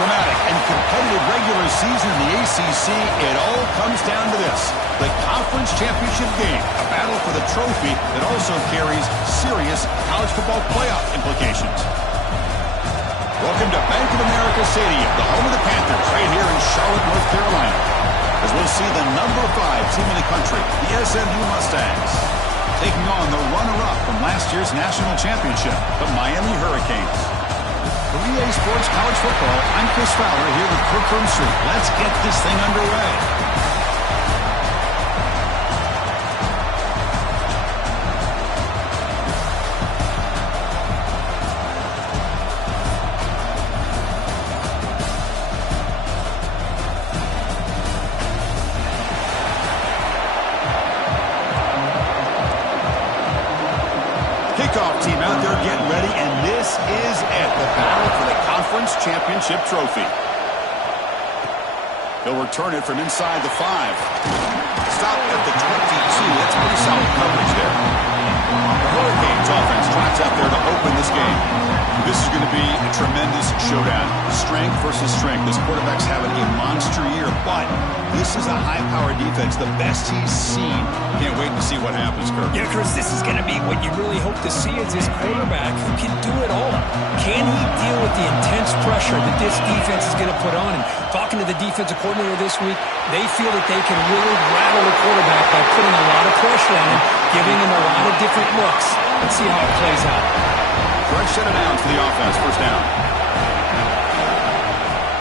dramatic and competitive regular season in the ACC, it all comes down to this: the conference championship game, a battle for the trophy that also carries serious college football playoff implications. Welcome to Bank of America Stadium, the home of the Panthers, right here in Charlotte, North Carolina, as we'll see the number 5 team in the country, the SMU Mustangs, taking on the runner-up from last year's national championship, the Miami Hurricanes. For EA Sports College Football, I'm Chris Fowler here with Kirk Broomstreet. Let's get this thing underway. Kickoff team out there getting ready, and this is it, the battle for the conference championship trophy. He'll return it from inside the 5. Stopped at the 22. That's pretty solid coverage there. The Hurricanes offense tries out there to open this game. This is going to be a tremendous showdown. Strength versus strength. This quarterback's having a monster year, but this is a high-powered defense, the best he's seen. Can't wait to see what happens, Kirk. Yeah, Chris, this is going to be what you really hope to see is this quarterback who can do it all. Can he deal with the intense pressure that this defense is going to put on him? Talking to the defensive coordinator this week, they feel that they can really rattle the quarterback by putting a lot of pressure on him, giving him a lot of different looks. Let's see how it plays out. Fresh set of downs for the offense. First down.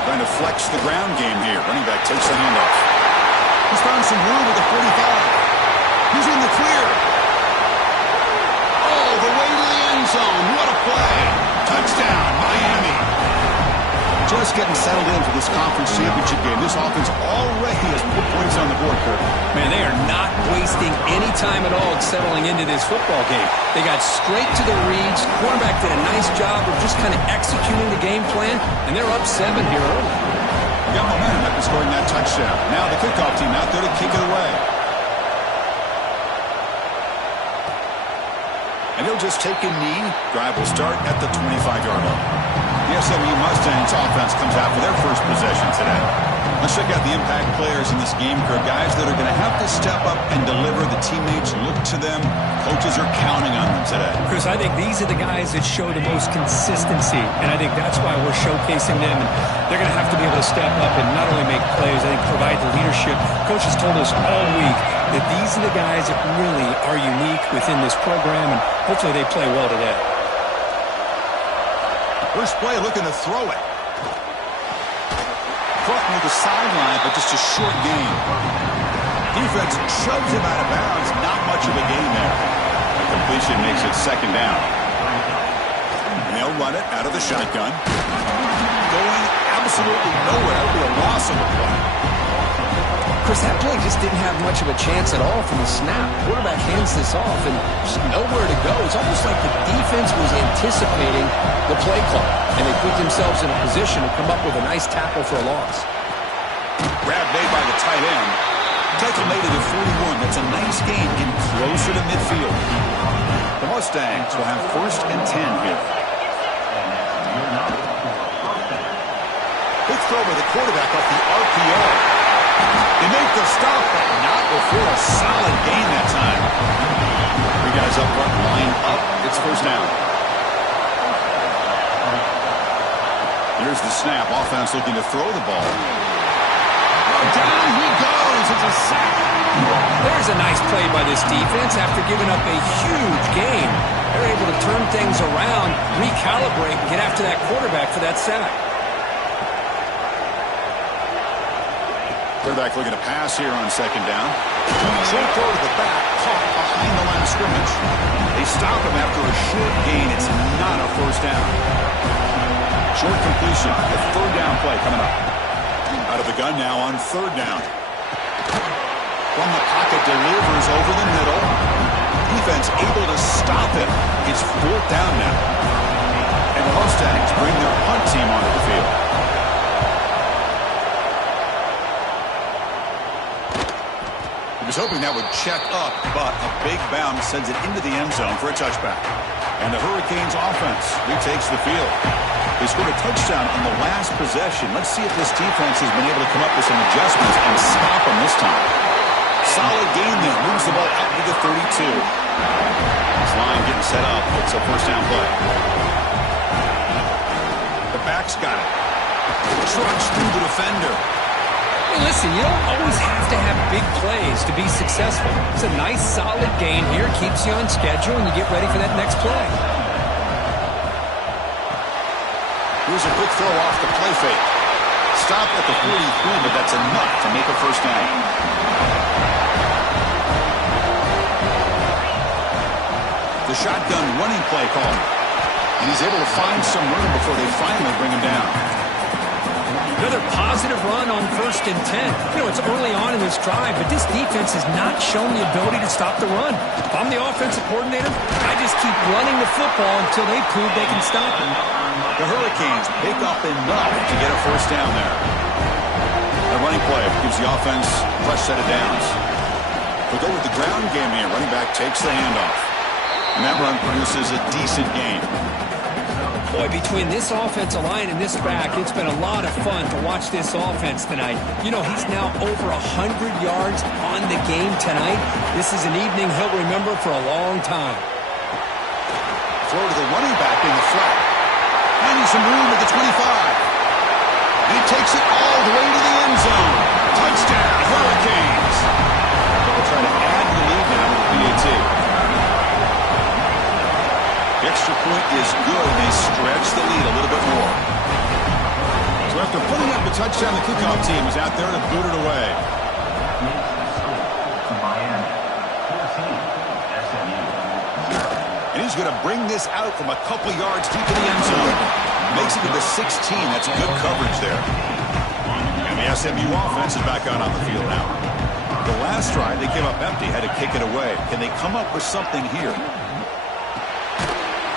Trying to flex the ground game here. Running back takes the handoff. He's found some room at the 45. He's in the clear. Oh, the way to the end zone. What a play. Touchdown, Miami. Just getting settled in for this conference championship game. This offense already has put points on the board, Kirk. Man, they are not wasting any time at all settling into this football game. They got straight to the reads. Quarterback did a nice job of just kind of executing the game plan, and they're up 7 here early. Got momentum after scoring that touchdown. Now the kickoff team out there to kick it away. And he'll just take a knee. Drive will start at the 25-yard line. The SMU Mustangs offense comes out for their first possession today. Let's check out the impact players in this game, Kirk. Guys that are going to have to step up and deliver. The teammates look to them. Coaches are counting on them today. Chris, I think these are the guys that show the most consistency, and I think that's why we're showcasing them. And they're going to have to be able to step up and not only make plays, I think provide the leadership. Coaches told us all week that these are the guys that really are unique within this program, and hopefully they play well today. First play looking to throw it. Caught near the sideline, but just a short gain. Defense shoves him out of bounds. Not much of a gain there. The completion makes it second down. And they'll run it out of the shotgun. Going absolutely nowhere. That would be a loss of a play. Chris, that play just didn't have much of a chance at all from the snap. Quarterback hands this off and just nowhere to go. It's almost like the defense was anticipating the play call, and they put themselves in a position to come up with a nice tackle for a loss. Grab made by the tight end. Tackle made it at 41. That's a nice gain in closer to midfield. The Mustangs will have 1st and 10 here. Quick throw by the quarterback off the RPO. They make the stop, but not before a solid gain that time. 3 guys up front, line up. It's first down. Here's the snap. Offense looking to throw the ball. Oh, down he goes. It's a sack. There's a nice play by this defense after giving up a huge gain. They're able to turn things around, recalibrate, and get after that quarterback for that sack. Quarterback looking to pass here on second down. Short throw to the back, caught behind the line of scrimmage. They stop him after a short gain. It's not a first down. Short completion. The 3rd down play coming up. Out of the gun now on 3rd down. From the pocket, delivers over the middle. Defense able to stop him. It's 4th down now. And the Mustangs bring their punt team onto the field. He was hoping that would check up, but a big bounce sends it into the end zone for a touchback. And the Hurricanes offense retakes the field. They scored a touchdown on the last possession. Let's see if this defense has been able to come up with some adjustments and stop them this time. Solid gain there. Moves the ball out to the 32. This line getting set up. It's a first down play. The back's got it. Trudge through the defender. Hey, listen, you don't always have to have big plays to be successful. It's a nice, solid gain here. Keeps you on schedule, and you get ready for that next play. Here's a quick throw off the play fake. Stop at the 43, but that's enough to make a first down. The shotgun running play call. And he's able to find some room before they finally bring him down. Another positive run on 1st and 10. You know, it's early on in this drive, but this defense has not shown the ability to stop the run. If I'm the offensive coordinator, I just keep running the football until they prove they can stop it. The Hurricanes pick up enough to get a first down there. A running play gives the offense a fresh set of downs. We'll go with the ground game here. Running back takes the handoff. And that run produces a decent gain. Boy, between this offensive line and this back, it's been a lot of fun to watch this offense tonight. You know, he's now over 100 yards on the game tonight. This is an evening he'll remember for a long time. Throw to the running back in the flat. Finding some room at the 25. And he takes it all the way to the end zone. Touchdown, Hurricanes. They'll try to add to the lead now with the PAT. The extra point is good, and they stretch the lead a little bit more. So after putting up a touchdown, the kickoff team is out there to boot it away. And he's going to bring this out from a couple yards deep in the end zone. Makes it to the 16. That's good coverage there. And the SMU offense is back out on the field now. The last drive, they came up empty, had to kick it away. Can they come up with something here?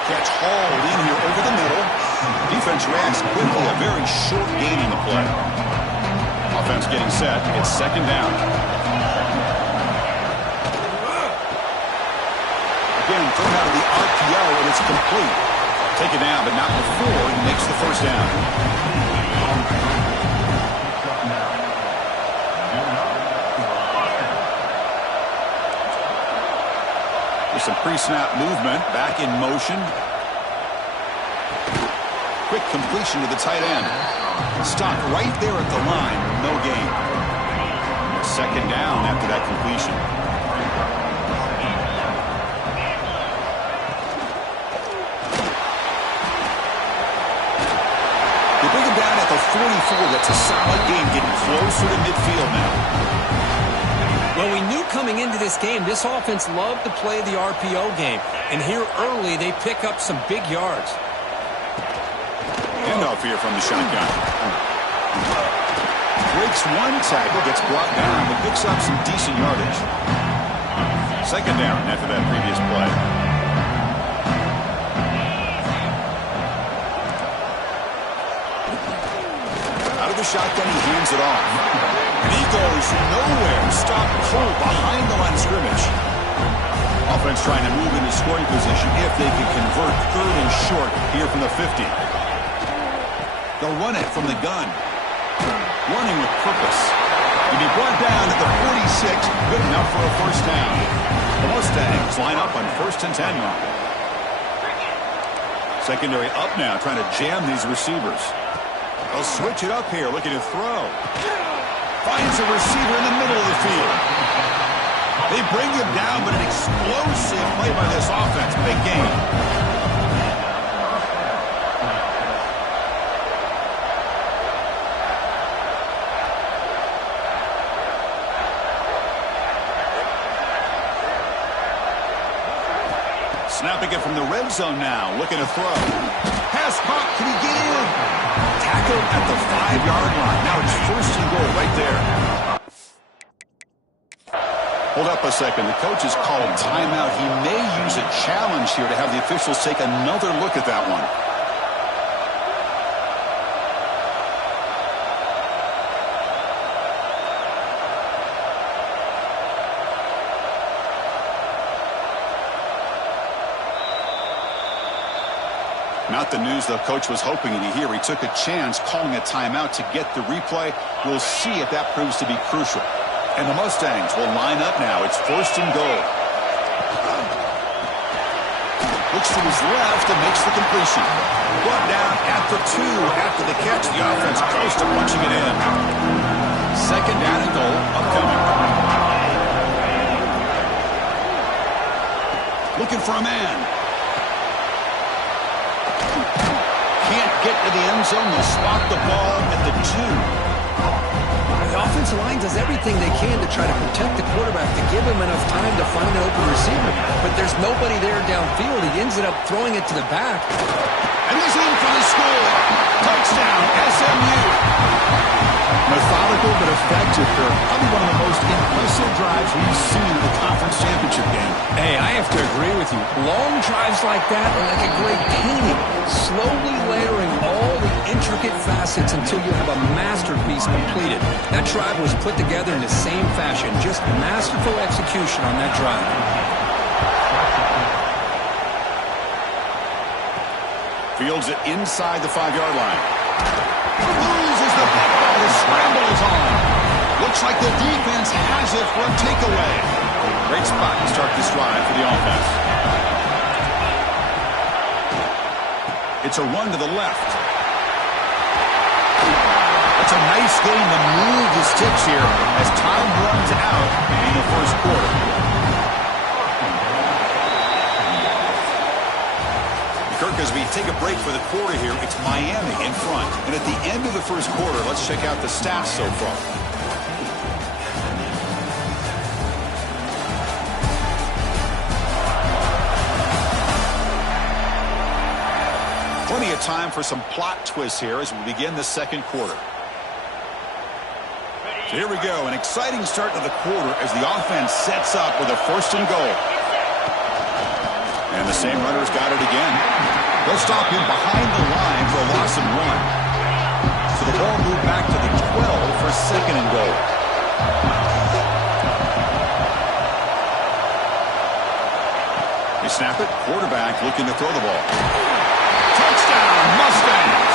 Catch hauled in here over the middle. Defense reacts quickly. A very short gain in the play. Offense getting set. It's second down. Again, thrown out of the RPO, and it's complete. Take it down, but not before he makes the first down. There's some pre-snap movement. Back in motion. Quick completion to the tight end. Stop right there at the line. No gain. Second down after that completion. They bring him down at the 44. That's a solid game, getting closer to midfield now. Well, we knew coming into this game, this offense loved to play the RPO game. And here early, they pick up some big yards. Handoff here from the shotgun. Breaks one tackle, gets brought down, but picks up some decent yardage. Second down after that previous play. Out of the shotgun, he hands it off. And he goes nowhere. Stop cold behind the line of scrimmage. Offense trying to move into scoring position if they can convert third and short here from the 50. They'll run it from the gun. Running with purpose. He'll be brought down at the 46. Good enough for a first down. The Mustangs line up on 1st and 10 now. Secondary up now, trying to jam these receivers. They'll switch it up here, looking to throw. Finds a receiver in the middle of the field. They bring him down, but an explosive play by this offense. Big game. Snapping it from the red zone now, looking to throw. Pass caught, can he get in? Tackled at the 5-yard line. Now it's 1st and goal right there. Hold up a second. The coach has called timeout. He may use a challenge here to have the officials take another look at that one. Not the news the coach was hoping to hear. He took a chance calling a timeout to get the replay. We'll see if that proves to be crucial. And the Mustangs will line up now. It's 1st and goal. Looks to his left and makes the completion. Brought down at the 2 after the catch. The offense close to punching it in. 2nd down and goal upcoming. Looking for a man. Can't get to the end zone. They'll spot the ball at the 2. The offensive line does everything they can to try to protect the quarterback, to give him enough time to find an open receiver. But there's nobody there downfield. He ends up throwing it to the back. And he's in for the score. Touchdown, SMU. Methodical but effective, Kirk. Probably one of the most impressive drives we've seen in the conference championship game. Hey, I have to agree with you. Long drives like that are like a great painting, slowly layering all the intricate facets until you have a masterpiece completed. That drive was put together in the same fashion, just masterful execution on that drive. Fields it inside the 5-yard line. Loses the football. The scramble is on. Looks like the defense has it for a takeaway. Great spot to start this drive for the offense. It's a run to the left. It's a nice game to move the sticks here as time runs out in the 1st quarter. Kirk, as we take a break for the quarter here, it's Miami in front. And at the end of the 1st quarter, let's check out the stats so far. Plenty of time for some plot twists here as we begin the 2nd quarter. So here we go, an exciting start to the quarter as the offense sets up with a 1st and goal. And the same runner's got it again. They'll stop him behind the line for a loss of 1. So the ball moved back to the 12 for 2nd and goal. They snap it. Quarterback looking to throw the ball. Touchdown, Mustangs!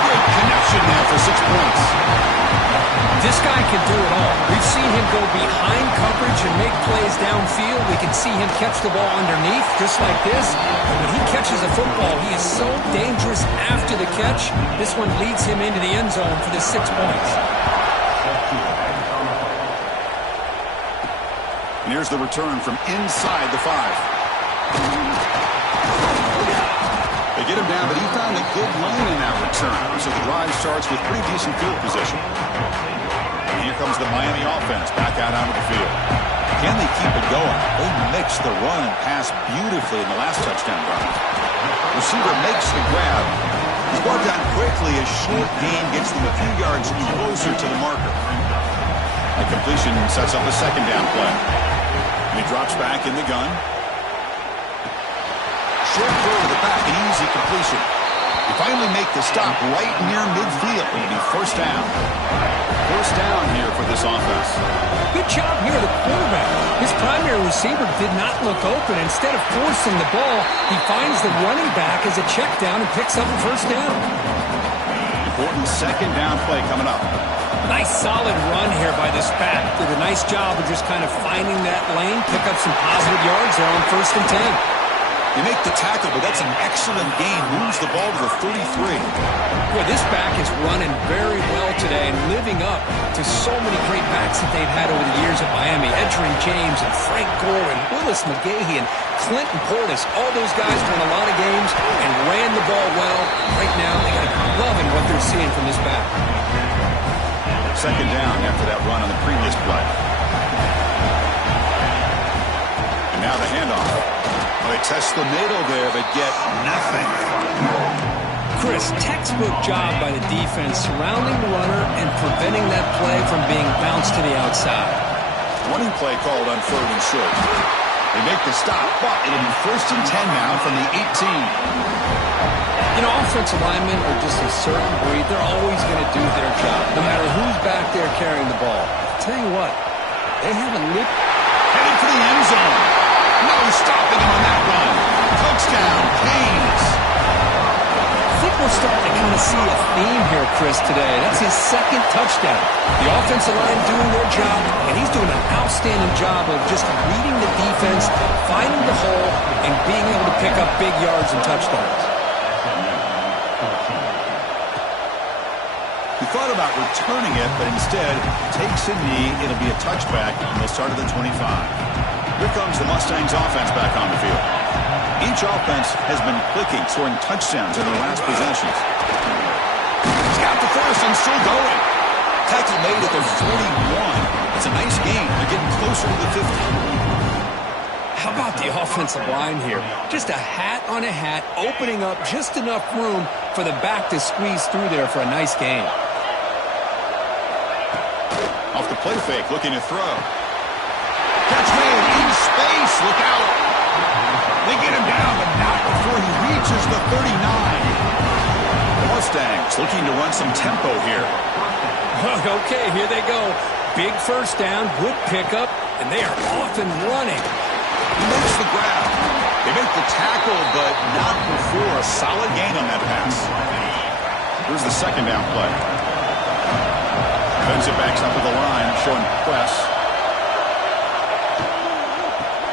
Great connection there for 6 points. This guy can do it all. We've seen him go behind coverage and make plays downfield. We can see him catch the ball underneath, just like this. And when he catches a football, he is so dangerous after the catch. This one leads him into the end zone for the 6 points. And here's the return from inside the 5. They get him down, but he found a good lane in that return. So the drive starts with pretty decent field position. Here comes the Miami offense back out onto the field. Can they keep it going? They mix the run and pass beautifully in the last touchdown run. Receiver makes the grab. He's brought down quickly. A short gain gets them a few yards closer to the marker. The completion sets up a 2nd down play. And he drops back in the gun. Short throw to the back, an easy completion. They finally make the stop right near midfield. It'll be 1st down. 1st down here for this offense. Good job here, the quarterback. His primary receiver did not look open. Instead of forcing the ball, he finds the running back as a check down and picks up a 1st down. Important 2nd down play coming up. Nice solid run here by this back. Did a nice job of just kind of finding that lane, pick up some positive yards there on 1st and 10. You make the tackle, but that's an excellent gain. Moves the ball to the 33. Boy, this back is running very well today and living up to so many great backs that they've had over the years at Miami. Edgerrin James and Frank Gore and Willis McGahee and Clinton Portis. All those guys won a lot of games and ran the ball well. Right now, they got loving what they're seeing from this back. 2nd down after that run on the previous play. And now the handoff. They test the middle there, but get nothing. Chris, textbook job by the defense surrounding the runner and preventing that play from being bounced to the outside. Running play called on 3rd and short. They make the stop, but it'll be 1st and 10 now from the 18. You know, offensive linemen are just a certain breed. They're always going to do their job, no matter who's back there carrying the ball. I'll tell you what, they haven't looked. Headed for the end zone. No stopping him on that run. Touchdown, Canes. kind of see a theme here, Chris, today. That's his second touchdown. The offensive line doing their job, and he's doing an outstanding job of just reading the defense, finding the hole, and being able to pick up big yards and touchdowns. He thought about returning it, but instead takes a knee. It'll be a touchback, and they'll start at the 25. Here comes the Mustangs offense back on the field. Each offense has been clicking, scoring touchdowns in their last possessions. He's got the first and still going. Tackle made at the 41. It's a nice game. They're getting closer to the 50. How about the offensive line here? Just a hat on a hat, opening up just enough room for the back to squeeze through there for a nice gain. Off the play fake, looking to throw. Catch made in space. Look out. They get him down, but not before he reaches the 39. The Mustangs looking to run some tempo here. Okay, here they go. Big first down, good pickup, and they are off and running. He makes the grab. They make the tackle, but not before a solid gain on that pass. Here's the second down play. Bends it back up to the line, showing press.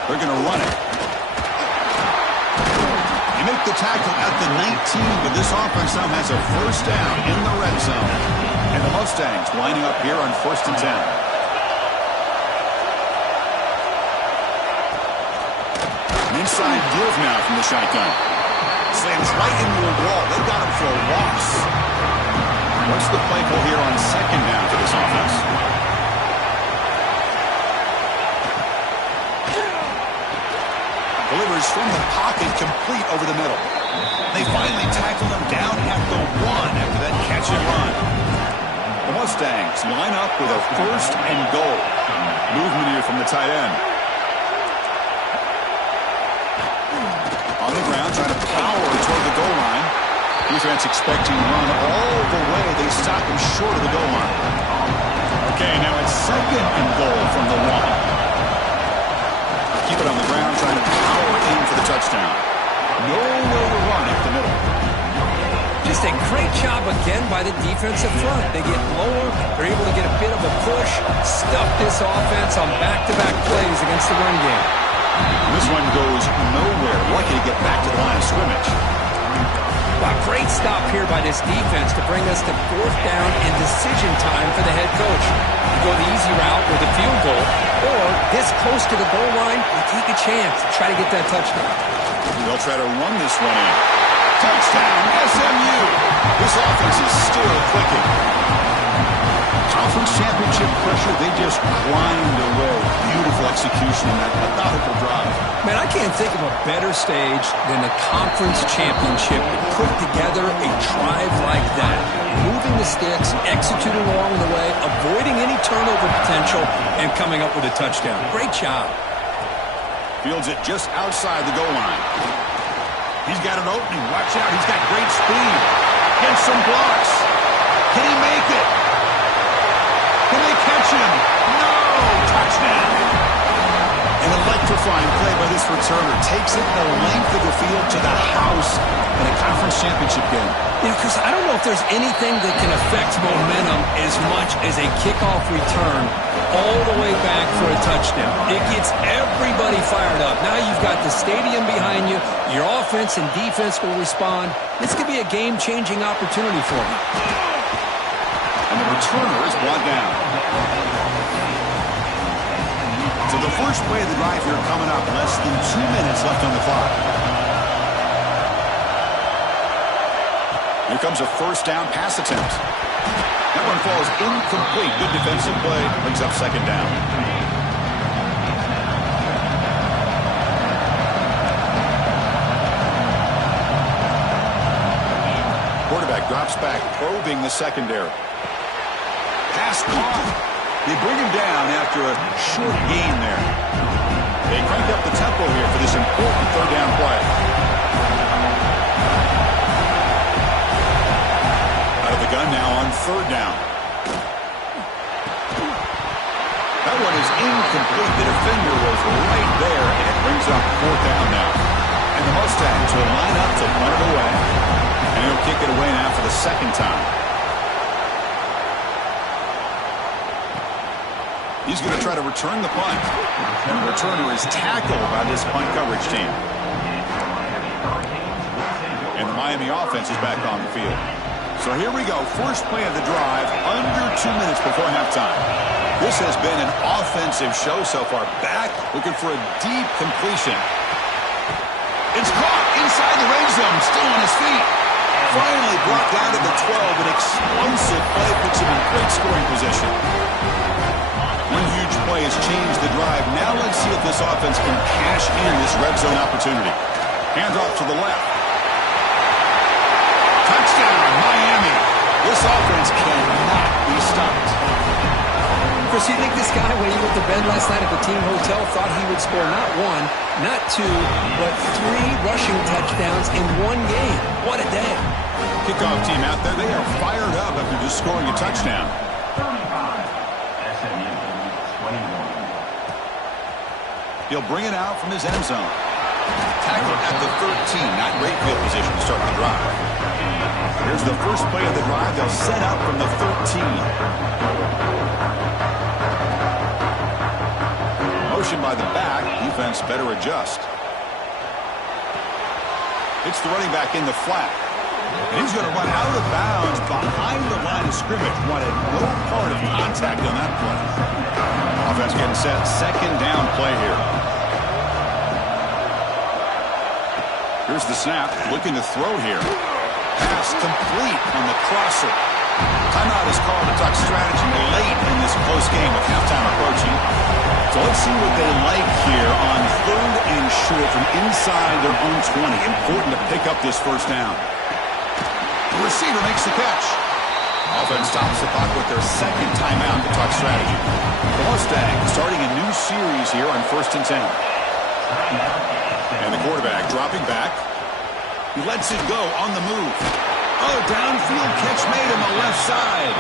They're going to run it. They make the tackle at the 19, but this offense now has a first down in the red zone. And the Mustangs lining up here on 1st and 10. An inside give now from the shotgun. Slams right into a wall. They've got him for a loss. What's the play call here on second down for this offense? Delivers from the pocket, complete over the middle. They finally tackle him down at the 1 after that catch and run. The Mustangs line up with a 1st and goal. Movement here from the tight end. On the ground, trying to power toward the goal line. Defense expecting run all the way. They stop him short of the goal line. Okay, now it's 2nd and goal from the 1. Keep it on the ground, trying to power in for the touchdown. Nowhere to run up the middle. Just a great job again by the defensive front. They get lower. They're able to get a bit of a push, stuff this offense on back-to-back plays against the run game. This one goes nowhere. Lucky to get back to the line of scrimmage. Wow, great stop here by this defense to bring us to 4th down and decision time for the head coach. You go the easy route with a field goal, or this close to the goal line, you take a chance to try to get that touchdown. They'll try to run this one in. Touchdown, SMU. This offense is still clicking. Conference championship pressure, they just grind away. Beautiful execution in that methodical drive. Man, I can't think of a better stage than the conference championship to put together a drive like that. Moving the sticks, executing along the way, avoiding any turnover potential, and coming up with a touchdown. Great job. Fields it just outside the goal line. He's got an opening. Watch out. He's got great speed. Gets some blocks. Can he make it? Can they catch him? No! Touchdown! An electrifying play by this returner. Takes it the length of the field to the house in a conference championship game. Yeah, Chris, I don't know if there's anything that can affect momentum as much as a kickoff return all the way back for a touchdown. It gets everybody fired up. Now you've got the stadium behind you. Your offense and defense will respond. This could be a game-changing opportunity for them. And the returner is brought down. So the first play of the drive here coming up. Less than 2 minutes left on the clock. Here comes a first down pass attempt. That one falls incomplete. Good defensive play. Brings up 2nd down. Quarterback drops back, probing the secondary. Pass caught. They bring him down after a short gain there. They crank up the tempo here for this important 3rd down play. Out of the gun now on 3rd down. That one is incomplete. The defender was right there, and it brings up 4th down now. And the Mustangs will line up to punt it away. And And he'll kick it away now for the second time. He's going to try to return the punt. And the returner is tackled by this punt coverage team. And the Miami offense is back on the field. So here we go. First play of the drive, under 2 minutes before halftime. This has been an offensive show so far. Back looking for a deep completion. It's caught inside the red zone, still on his feet. Finally brought down to the 12. An explosive play puts him in great scoring position. One huge play has changed the drive. Now let's see if this offense can cash in this red zone opportunity. Hands off to the left. Touchdown, Miami. This offense cannot be stopped. Chris, you think this guy, when he went to bed last night at the team hotel, thought he would score not one, not two, but 3 rushing touchdowns in one game? What a day. Kickoff team out there, they are fired up after just scoring a touchdown. He'll bring it out from his end zone. Tackled at the 13. Not great field position to start the drive. Here's the first play of the drive. They'll set up from the 13. Motion by the back. Defense better adjust. It's the running back in the flat. And he's going to run out of bounds behind the line of scrimmage. Wanted no part of contact on that play. Offense getting set. Second down play here. Here's the snap. Looking to throw here. Pass complete on the crosser. Timeout is called to talk strategy late in this close game with halftime approaching. So let's see what they like here on 3rd and short from inside their own 20. Important to pick up this first down. The receiver makes the catch. Offense stops the clock with their second timeout to talk strategy. The Mustangs starting a new series here on 1st and 10. And the quarterback dropping back. He lets it go on the move. Oh, downfield catch made on the left side.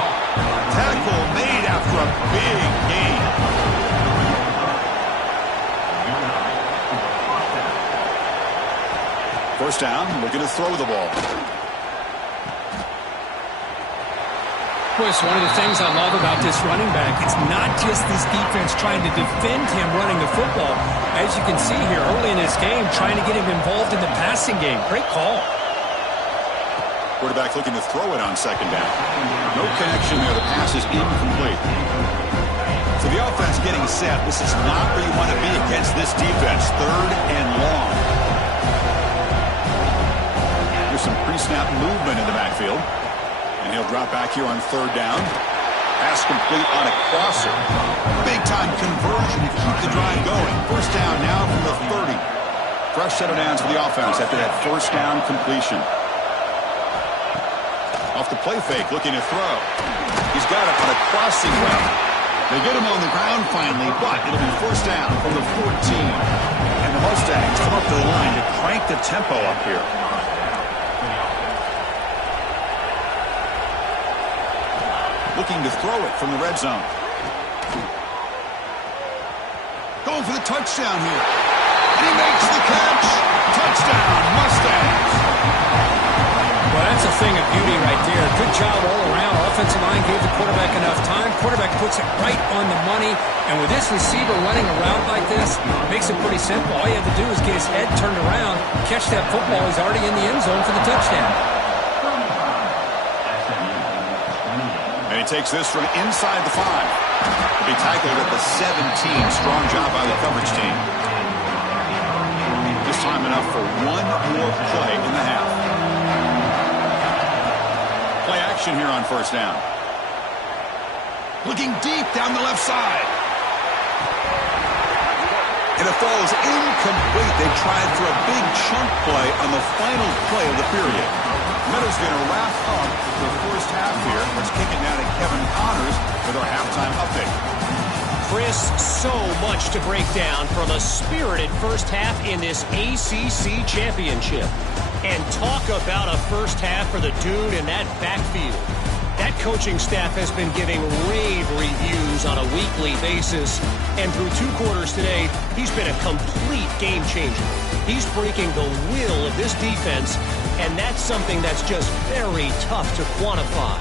Tackle made after a big gain. First down, looking to throw the ball. Chris, one of the things I love about this running back, it's not just this defense trying to defend him running the football. As you can see here early in this game, trying to get him involved in the passing game. Great call. Quarterback looking to throw it on second down. No connection there. The pass is incomplete. So the offense getting set. This is not where you want to be against this defense. 3rd and long. There's some pre-snap movement in the backfield. And he'll drop back here on 3rd down. Pass complete on a crosser. Big-time conversion to keep the drive going. First down now from the 30. Fresh set of downs for the offense after that first down completion. Off the play fake, looking to throw. He's got it on a crossing route. They get him on the ground finally, but it'll be first down from the 14. And the Mustangs come up to the line to crank the tempo up here. Looking to throw it from the red zone. Going for the touchdown here. And he makes the catch. Touchdown, Mustangs. Well, that's a thing of beauty right there. Good job all around. Offensive line gave the quarterback enough time. Quarterback puts it right on the money. And with this receiver running around like this, makes it pretty simple. All you have to do is get his head turned around, catch that football. He's already in the end zone for the touchdown. And he takes this from inside the 5. He'll be tackled at the 17. Strong job by the coverage team. This time enough for one more play in the half. Play action here on first down. Looking deep down the left side. And it falls incomplete. They tried for a big chunk play on the final play of the period. Meadows going to wrap up the first half here. Let's kick it now to Kevin Connors with our halftime update. Chris, so much to break down from a spirited first half in this ACC championship. And talk about a first half for the dude in that backfield. That coaching staff has been giving rave reviews on a weekly basis. And through 2 quarters today, he's been a complete game changer. He's breaking the will of this defense And that's something that's just very tough to quantify.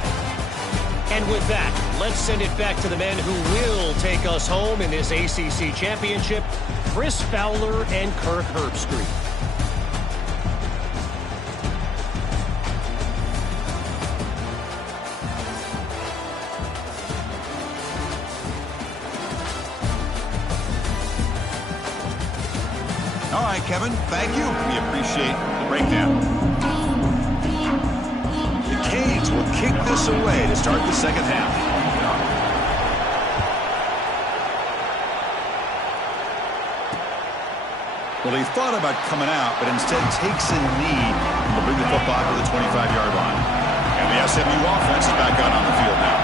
And with that, let's send it back to the men who will take us home in this ACC championship, Chris Fowler and Kirk Herbstreit. All right, Kevin, thank you. We appreciate the breakdown. The Canes will kick this away to start the second half. Well, he thought about coming out, but instead takes a knee and will bring the football to the 25-yard line. And the SMU offense is back out on the field now.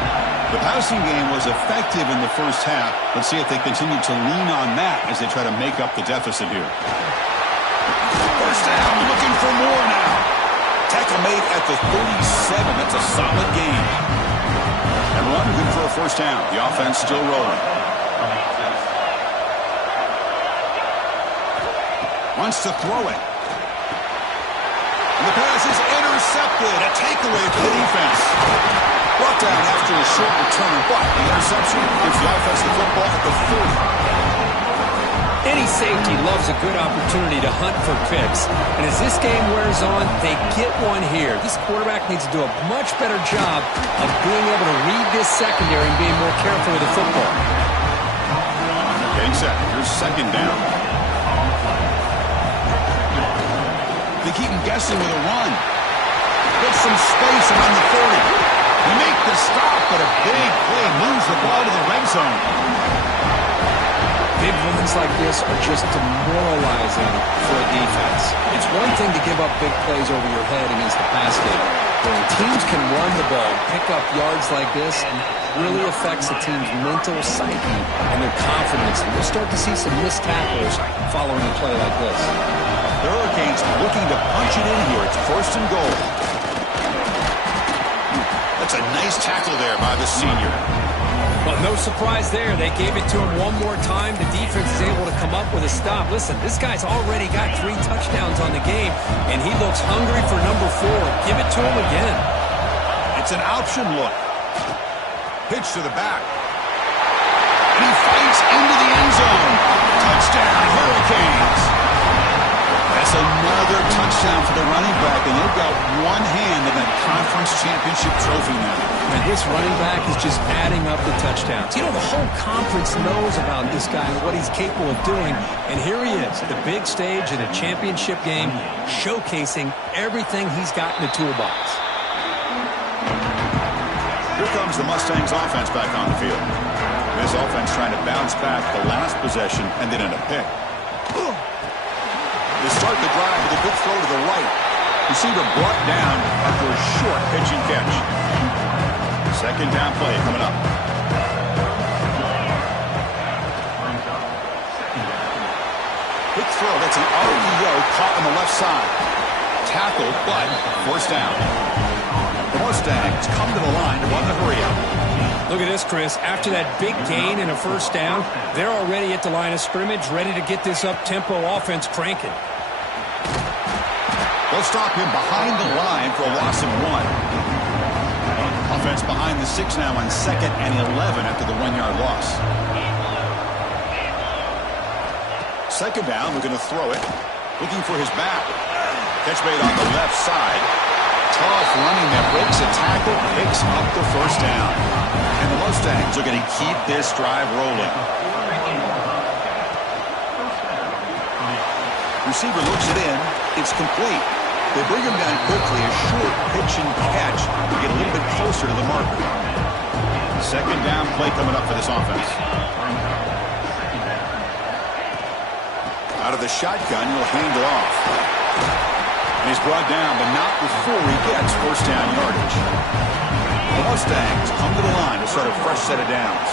The passing game was effective in the first half. Let's see if they continue to lean on that as they try to make up the deficit here. First down, looking for more now. Tackle made at the 37. That's a solid gain. And run good for a first down. The offense still rolling. Wants to throw it. And the pass is intercepted. A takeaway for the defense. Brought down after a short return, but the interception gives the offense the football at the 40. Any safety loves a good opportunity to hunt for picks. And as this game wears on, they get one here. This quarterback needs to do a much better job of being able to read this secondary and being more careful with the football. Getting set. Here's second down. They keep him guessing with a run. Gets some space around the 40. They make the stop, but a big play moves the ball to the red zone. Big moments like this are just demoralizing for a defense. It's one thing to give up big plays over your head against the pass game. When teams can run the ball, pick up yards like this, it really affects the team's mental psyche and their confidence. And we'll start to see some missed tackles following a play like this. The Hurricanes looking to punch it in here. It's first and goal. That's a nice tackle there by the senior. Well, no surprise there. They gave it to him one more time. The defense is able to come up with a stop. Listen, this guy's already got 3 touchdowns on the game, and he looks hungry for number 4. Give it to him again. It's an option look. Pitch to the back. And he fights into the end zone. Touchdown, Hurricanes. That's another touchdown for the running back, and they've got one hand in that conference championship trophy now. And this running back is just adding up the touchdowns. You know, the whole conference knows about this guy and what he's capable of doing, and here he is, the big stage in a championship game, showcasing everything he's got in the toolbox. Here comes the Mustangs offense back on the field. This offense trying to bounce back the last possession and then in a pick. They start the drive with a good throw to the right. Receiver brought down after a short pitch and catch. Second down play coming up. Quick throw. That's an RPO caught on the left side. Tackled, but first down. The Mustangs come to the line to run the hurry up. Look at this, Chris. After that big gain and a first down, they're already at the line of scrimmage, ready to get this up-tempo offense cranking. They'll stop him behind the line for a loss of 1. Offense behind the 6 now on 2nd and 11 after the 1-yard loss. Second down, we're going to throw it. Looking for his back. Catch made on the left side. Tough running that breaks a tackle, picks up the first down. And the Mustangs are going to keep this drive rolling. Receiver looks it in. It's complete. They bring him down quickly. A short pitch and catch to get a little bit closer to the marker. Second down play coming up for this offense. Out of the shotgun, he'll hand it off. And he's brought down, but not before he gets first down yardage. The Mustangs come to the line to start a fresh set of downs.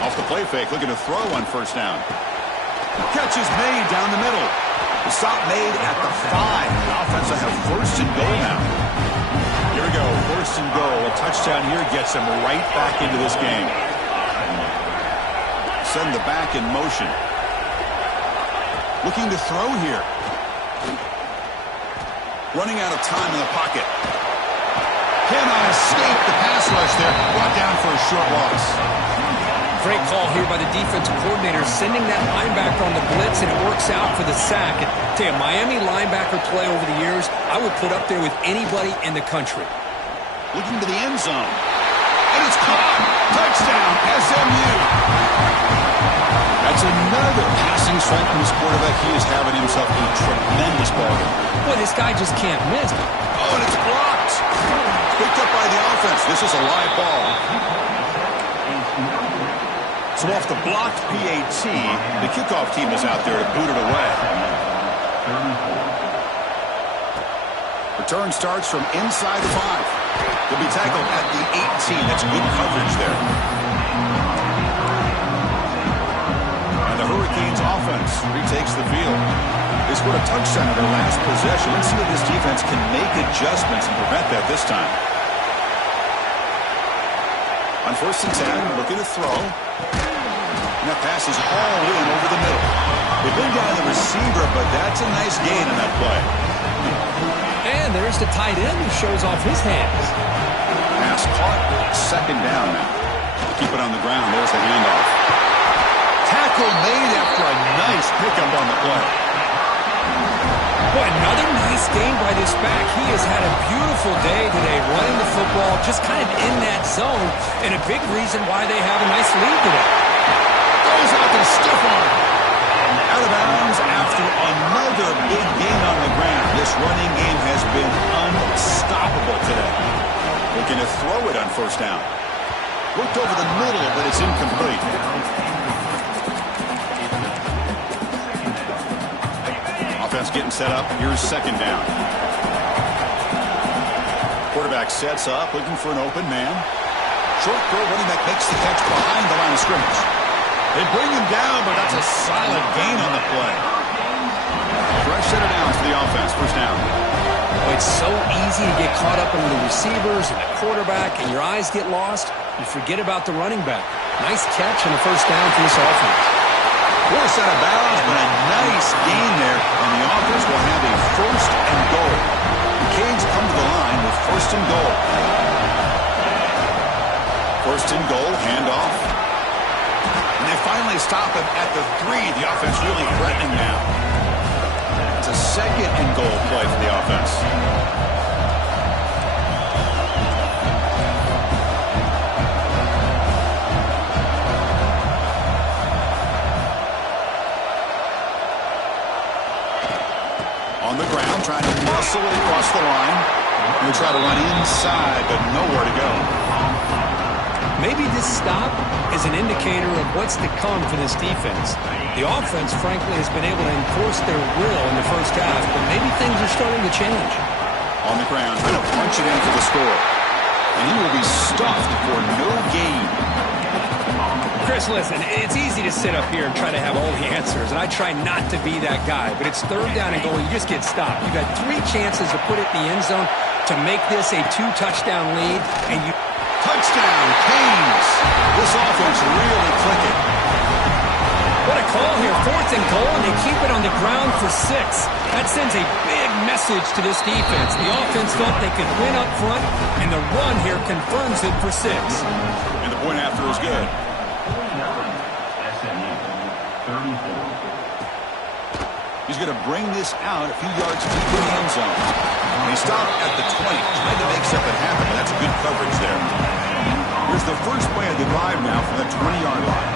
Off the play fake, looking to throw on first down. Catch is made down the middle. The stop made at the 5. The offense will have first and goal now. Here we go, first and goal. A touchdown here gets them right back into this game. Send the back in motion. Looking to throw here. Running out of time in the pocket. Cannot escape the pass rush there. Brought down for a short loss. Great call here by the defensive coordinator, sending that linebacker on the blitz, and it works out for the sack. And tell you, Miami linebacker play over the years, I would put up there with anybody in the country. Looking to the end zone. And it's caught. Touchdown, SMU. That's another passing strike from his quarterback. He is having himself a tremendous ball game. Boy, this guy just can't miss. Oh, and it's blocked. Picked up by the offense. This is a live ball. So off the blocked PAT, the kickoff team is out there to boot it away. Return starts from inside the 5. He'll be tackled at the 18. That's good coverage there. And the Hurricanes offense retakes the field. They scored a touchdown in their last possession. Let's see if this defense can make adjustments and prevent that this time. On 1st and 10, looking to throw. And that pass is all in over the middle. They bring down the receiver, but that's a nice gain on that play. And there's the tight end who shows off his hands. Pass caught. 2nd down now. Keep it on the ground. There's the handoff. Tackle made after a nice pickup on the play. Boy, another nice game by this back. He has had a beautiful day today running the football, just kind of in that zone, and a big reason why they have a nice lead today. Goes out to stiff arm. Out of bounds after another big gain on the ground. This running game has been unstoppable today. Looking to throw it on 1st down. Looked over the middle, but it's incomplete. Offense getting set up. Here's 2nd down. Quarterback sets up, looking for an open man. Short throw, running back makes the catch behind the line of scrimmage. They bring him down, but that's a solid gain on the play. Fresh set of downs for the offense. 1st down. Well, it's so easy to get caught up in the receivers and the quarterback, and your eyes get lost. You forget about the running back. Nice catch and a 1st down for this offense. Forced out of bounds, but a nice gain there, and the offense will have a 1st and goal. The Canes come to the line with 1st and goal. 1st and goal, handoff. And they finally stop him at the 3. The offense really threatening now. It's a 2nd and goal play for the offense. On the ground, trying to muscle it across the line. They try to run inside, but nowhere to go. Maybe this stop is an indicator of what's to come for this defense. The offense, frankly, has been able to enforce their will in the 1st half, but maybe things are starting to change. On the ground, trying to punch it in for the score. And he will be stuffed for no gain. Chris, listen, it's easy to sit up here and try to have all the answers, and I try not to be that guy, but it's 3rd down and goal. You just get stopped. You've had 3 chances to put it in the end zone to make this a 2-touchdown lead, and you... Touchdown, Canes. This offense really clicking. What a call here. 4th and goal, and they keep it on the ground for 6. That sends a big message to this defense. The offense thought they could win up front, and the run here confirms it for 6. And the point after is good. He's going to bring this out a few yards deep in the end zone. And he stopped at the 20. Tried to make something happen, but that's good coverage there. Here's the first play of the drive now from the 20-yard line.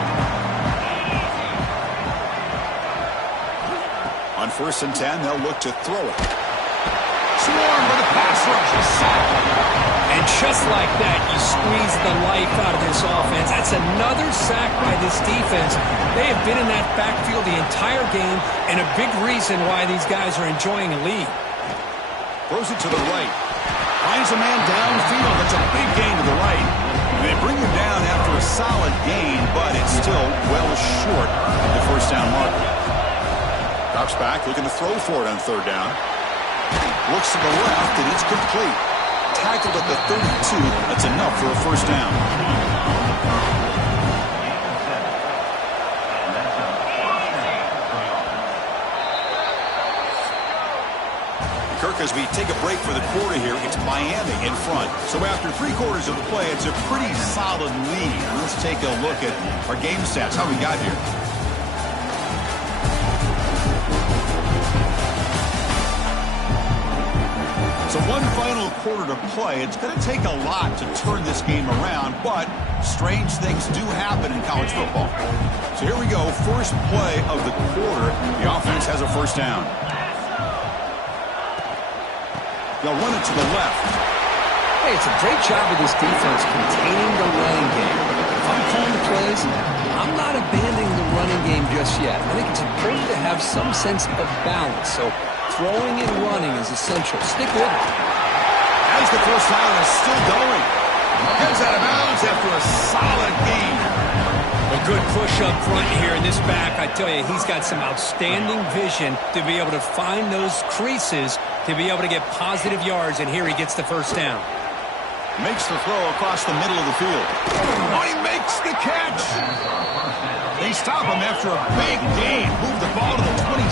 On 1st and 10, they'll look to throw it. Swarmed by the pass rush. And just like that, you squeeze the life out of this offense. That's another sack by this defense. They have been in that backfield the entire game, and a big reason why these guys are enjoying a lead. Throws it to the right. Finds a man downfield. That's a big gain to the right. And they bring him down after a solid gain, but it's still well short of the 1st down mark. Drops back, looking to throw for it on 3rd down. Looks to the left, and it's complete. Tackled at the 32. That's enough for a 1st down. as we take a break for the quarter here. It's Miami in front. So after 3 quarters of play, it's a pretty solid lead. Let's take a look at our game stats, how we got here. So one final quarter to play. It's going to take a lot to turn this game around, but strange things do happen in college football. So here we go, first play of the quarter. The offense has a first down. They'll run it to the left. Hey, it's a great job of this defense containing the running game. If I'm calling the plays, I'm not abandoning the running game just yet. I think it's important to have some sense of balance. So throwing and running is essential. Stick with it. As the first down is still going. Heads out of bounds after a solid gain. A good push up front here in this back. I tell you, he's got some outstanding vision to be able to find those creases, to be able to get positive yards, and here he gets the first down. Makes the throw across the middle of the field. Oh, he makes the catch. They stop him after a big gain. Move the ball to the 26.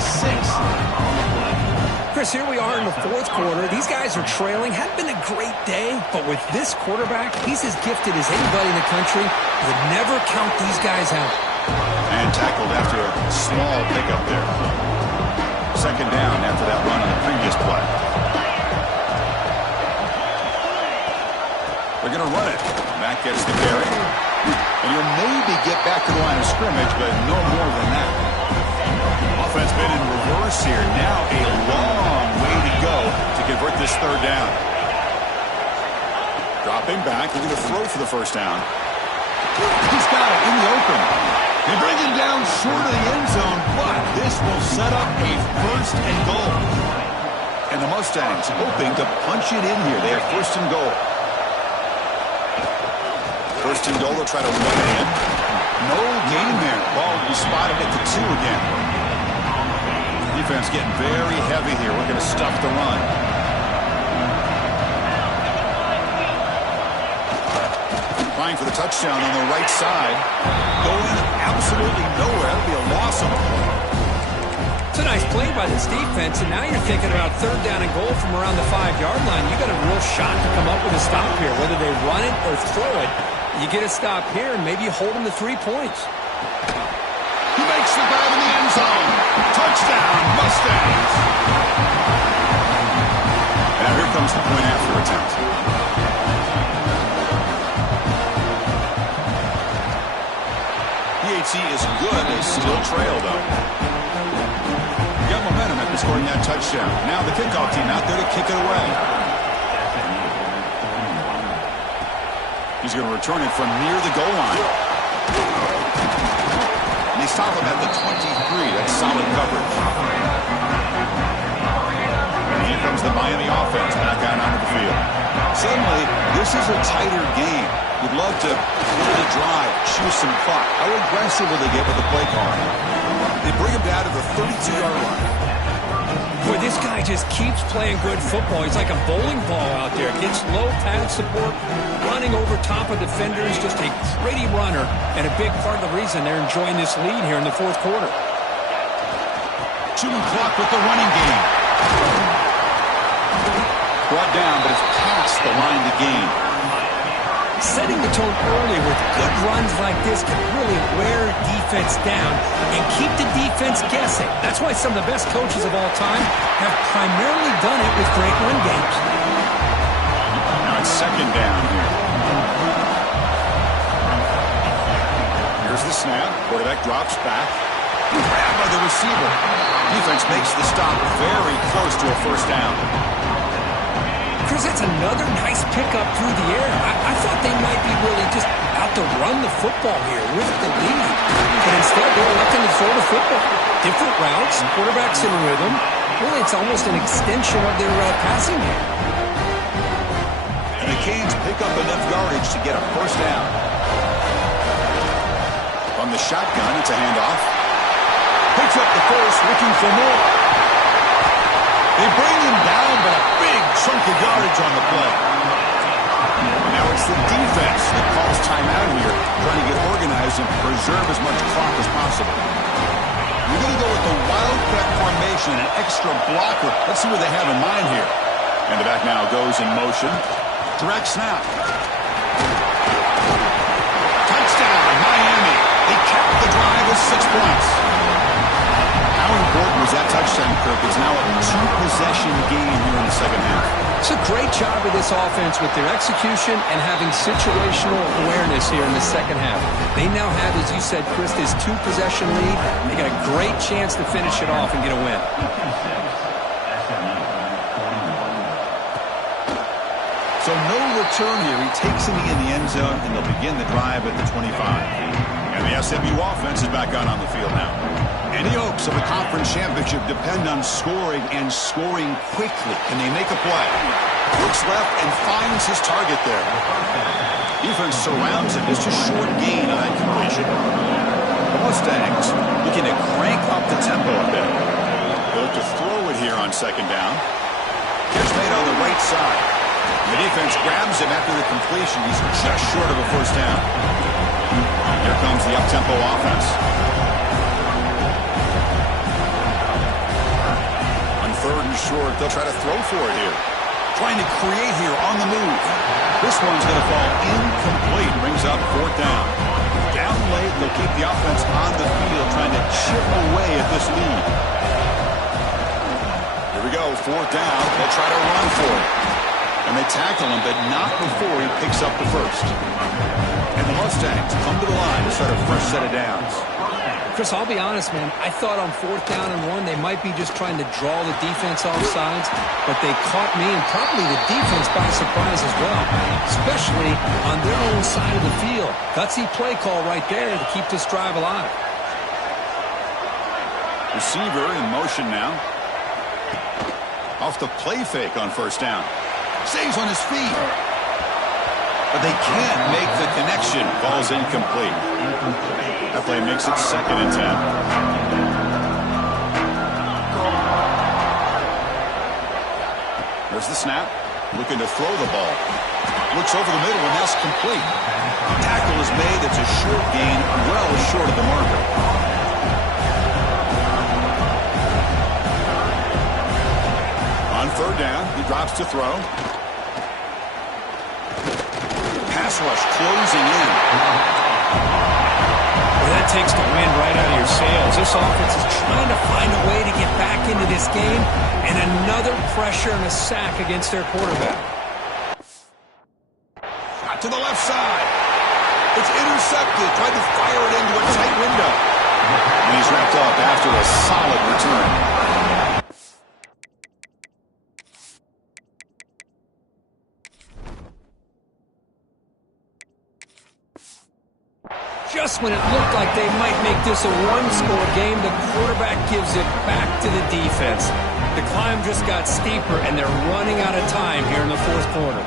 Chris, here we are in the fourth quarter. These guys are trailing. Hadn't been a great day, but with this quarterback, he's as gifted as anybody in the country. You never count these guys out. And tackled after a small pickup there. Second down after that run on the previous play. They're going to run it. Matt gets the carry. And he'll maybe get back to the line of scrimmage, but no more than that. Offense been in reverse here. Now a long way to go to convert this third down. Dropping back. We're going to throw for the first down. He's got it in the open. They bring him down short of the end zone, but this will set up a first and goal. And the Mustangs hoping to punch it in here. They have first and goal. First and goal, they'll try to run it in. No gain there. Ball will be spotted at the 2 again. Defense getting very heavy here. We're going to stuff the run. Applying for the touchdown on the right side. Going absolutely nowhere. That'll be a loss of a play. It's a nice play by this defense, and now you're thinking about third down and goal from around the 5-yard line. You got a real shot to come up with a stop here. Whether they run it or throw it, you get a stop here, and maybe you hold them to 3 points. He makes the grab in the end zone. Touchdown, Mustangs. Now here comes the point after attempt. PHC is good. They still trail, though. Got momentum after scoring that touchdown. Now the kickoff team out there to kick it away. He's going to return it from near the goal line. And they stop him at the 23. That's solid coverage. And here comes the Miami offense back out onto the field. Suddenly, this is a tighter game. You'd love to hold a drive, choose some clock. How aggressive will they get with the play call? They bring him down to the 32-yard line. Boy, this guy just keeps playing good football. He's like a bowling ball out there. Gets low pad support, running over top of defenders. Just a pretty runner, and a big part of the reason they're enjoying this lead here in the fourth quarter. Chewing clock with the running game. Brought down, but it's past the line to gain. Setting the tone early with good runs like this can really wear defense down and keep the defense guessing. That's why some of the best coaches of all time have primarily done it with great run games. Now it's second down here. Here's the snap. Quarterback drops back. Grabbed by the receiver. Defense makes the stop very close to a first down. Chris, that's another nice pickup through the air. I thought they might be really just out to run the football here with the lead. But instead, they're looking to throw the football. Different routes, quarterbacks in rhythm. Really, it's almost an extension of their passing game. And the Canes pick up enough yardage to get a first down. From the shotgun, it's a handoff. Picks up the first, looking for more. They bring him down, but a big chunk of yardage on the play. Now it's the defense that calls timeout here, trying to get organized and preserve as much clock as possible. You're going to go with the wildcat formation, an extra blocker. Let's see what they have in mind here. And the back now goes in motion. Direct snap. Touchdown, Miami. They capped the drive with 6 points. How important was that touchdown, Kirk? It's now a two-possession game here in the second half. It's a great job of this offense with their execution and having situational awareness here in the second half. They now have, as you said, Chris, this two-possession lead. They got a great chance to finish it off and get a win. So no return here. He takes it in the end zone, and they'll begin the drive at the 25. And the SMU offense is back out on the field now. Any hopes of a conference championship depend on scoring and scoring quickly. Can they make a play? Looks left and finds his target there. Defense surrounds him. Just a short gain on that completion. The Mustangs looking to crank up the tempo a bit. They'll look to throw it here on second down. Catch made on the right side. The defense grabs him after the completion. He's just short of a first down. Here comes the up-tempo offense. Third and short, they'll try to throw for it here. Trying to create here on the move. This one's going to fall incomplete. Brings up fourth down. Down late, they'll keep the offense on the field, trying to chip away at this lead. Here we go, fourth down. They'll try to run for it. And they tackle him, but not before he picks up the first. And the Mustangs come to the line to start a fresh set of downs. Chris, I'll be honest, man. I thought on fourth down and one, they might be just trying to draw the defense off sides, but they caught me and probably the defense by surprise as well, especially on their own side of the field. Gutsy play call right there to keep this drive alive. Receiver in motion now. Off the play fake on first down. Stays on his feet. But they can't make the connection. Ball's incomplete. That play makes it 2nd and 10. There's the snap. Looking to throw the ball. Looks over the middle, and that's complete. Tackle is made. It's a short gain, well short of the marker. On third down, he drops to throw. Pass rush closing in. Well, that takes the wind right out of your sails. This offense is trying to find a way to get back into this game, and another pressure and a sack against their quarterback. Shot to the left side. It's intercepted. Tried to fire it into a tight window. And he's wrapped up after a solid return. Just when it looked like they might make this a one-score game, the quarterback gives it back to the defense. The climb just got steeper, and they're running out of time here in the fourth quarter.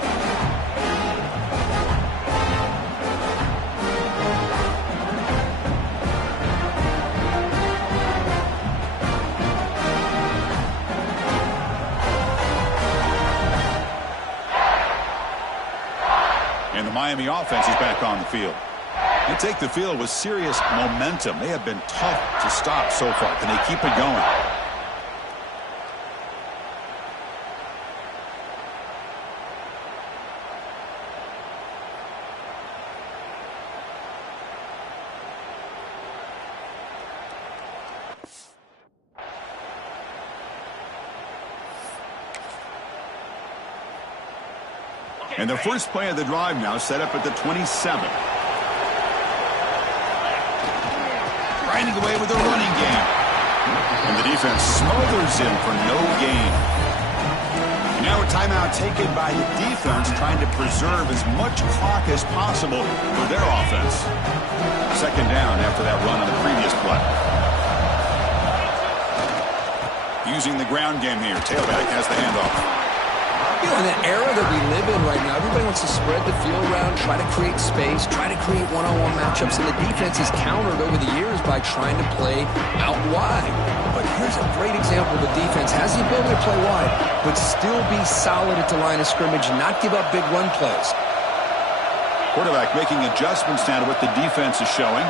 And the Miami offense is back on the field. They take the field with serious momentum. They have been tough to stop so far. Can they keep it going? And the first play of the drive now set up at the 27. Grinding away with a running game. And the defense smothers him for no gain. Now a timeout taken by the defense, trying to preserve as much clock as possible for their offense. Second down after that run on the previous play. Using the ground game here. Tailback has the handoff. You know, in the era that we live in right now, everybody wants to spread the field around, try to create space, try to create one-on-one matchups, and the defense is countered over the years by trying to play out wide. But here's a great example. The defense has the ability to play wide, but still be solid at the line of scrimmage, not give up big run plays. Quarterback making adjustments now to what the defense is showing.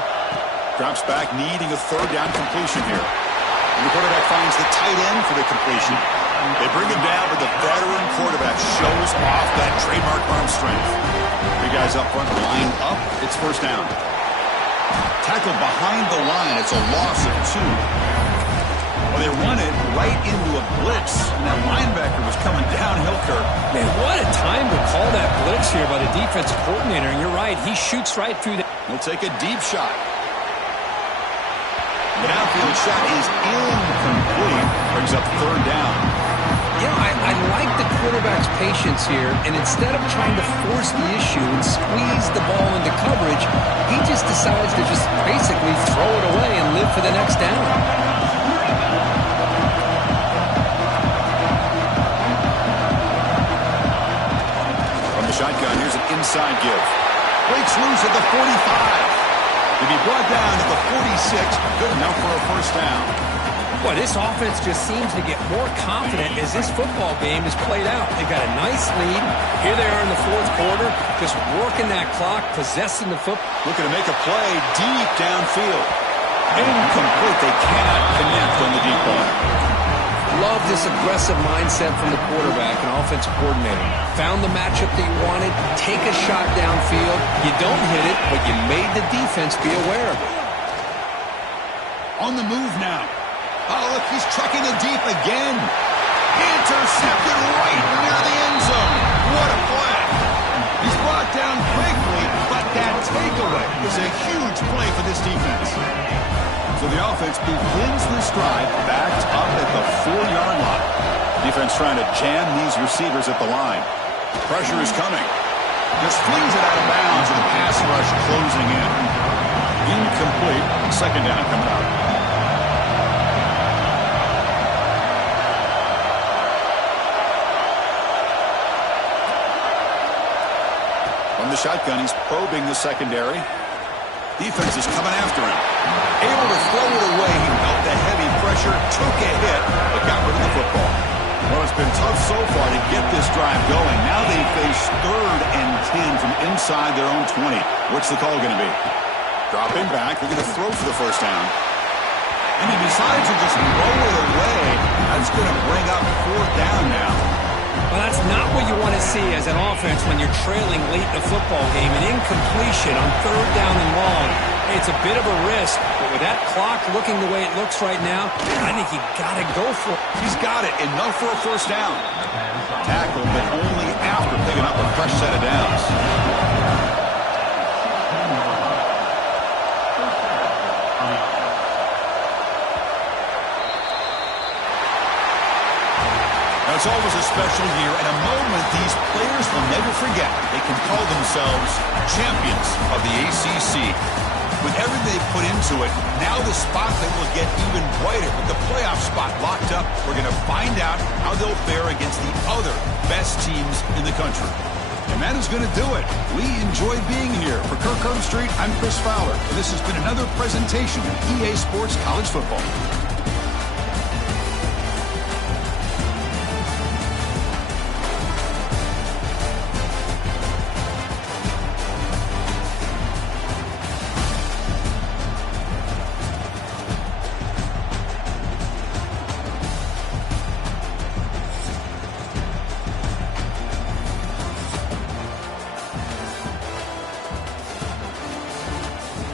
Drops back, needing a third down completion here. And the quarterback finds the tight end for the completion. They bring him down, but the veteran quarterback shows off that trademark arm strength. Three guys up front, line up. It's first down. Tackled behind the line. It's a loss of 2. Well, they run it right into a blitz, and that linebacker was coming downhill, Kirk. Man, what a time to call that blitz here by the defensive coordinator. And you're right, he shoots right through that. He'll take a deep shot. The downfield shot is incomplete. Brings up third down. You know, I like the quarterback's patience here, and instead of trying to force the issue and squeeze the ball into coverage, he just decides to just basically throw it away and live for the next down. From the shotgun, here's an inside give. Breaks loose at the 45. To be brought down at the 46, good enough for a first down. Boy, this offense just seems to get more confident as this football game is played out. They've got a nice lead. Here they are in the fourth quarter, just working that clock, possessing the football. Looking to make a play deep downfield. Incomplete. They cannot connect on the deep ball. Love this aggressive mindset from the quarterback and offensive coordinator. Found the matchup that you wanted, take a shot downfield. You don't hit it, but you made the defense be aware of it. On the move now. Oh, look, he's trucking it deep again. Intercepted right near the end zone. What a play. He's brought down quickly, but that takeaway is a huge play for this defense. So the offense begins this drive backed up at the 4-yard line. Defense trying to jam these receivers at the line. Pressure is coming. Just flings it out of bounds and the pass rush closing in. Incomplete. Second down coming out. From the shotgun, he's probing the secondary. Defense is coming after him. Able to throw it away. He felt the heavy pressure, took a hit, but got rid of the football. Well, it's been tough so far to get this drive going. Now they face 3rd and 10 from inside their own 20. What's the call going to be? Dropping back. They're going to throw for the first down. And he decides to just throw it away. That's going to bring up 4th down now. Well, that's not what you want to see as an offense when you're trailing late in a football game. An incompletion on 3rd down and long. It's a bit of a risk, but with that clock looking the way it looks right now, I think you got to go for it. He's got it. Enough for a first down. Tackled, but only after picking up a fresh set of downs. It's always a special year and a moment these players will never forget. They can call themselves champions of the ACC. With everything they put into it, now the spotlight will get even brighter. With the playoff spot locked up, we're going to find out how they'll fare against the other best teams in the country. And that is going to do it. We enjoy being here. For Kirk Herbstreit, I'm Chris Fowler, and this has been another presentation of EA Sports College Football.